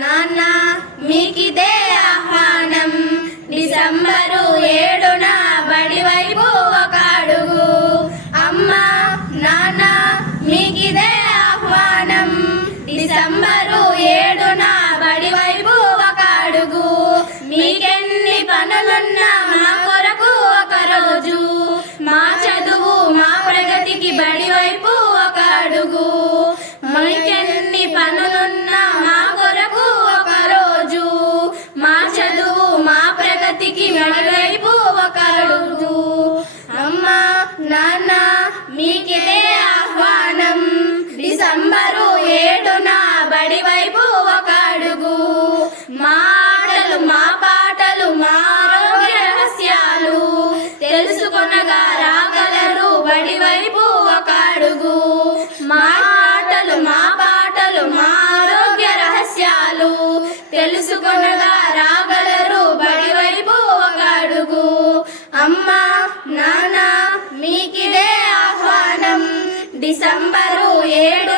నాన్న మీకిదే ఆహ్వానం, డిసెంబరు 7న బడి వైపు ఒక అడుగు. అమ్మా నాన్న మీకిదే ఆహ్వానం, డిసెంబరు 7న బడి వైపు ఒక అడుగు. మీకెన్ని పనులున్నా మా కొరకు ఒక రోజు, మా చదువు మా ప్రగతికి బడి వైపు ఒక అడుగు. మీకెన్ని పనులున్నా మా కొరకు ఒక రోజు, మా చదువు మా ప్రగతికి బడి వైపు ఒక అడుగు. అమ్మా నాన్న మీకిదే ఆహ్వానం, డిసెంబరు 7న బడి వైపు ఒక అడుగు. మా ఆటలు మా పాటలు మా ఆరోగ్య రహస్యాలు తెలుసుకొనగా రాగలరు బడి వైపు ఒక అడుగు. మా ఆటలు మా పాటలు మా ఆరోగ్య రహస్యాలు తెలుసుకొనగా రాగలరు బడి వైపు ఒక అడుగు. అమ్మా నాన్న మీకిదే ఆహ్వానం, డిసెంబరు 7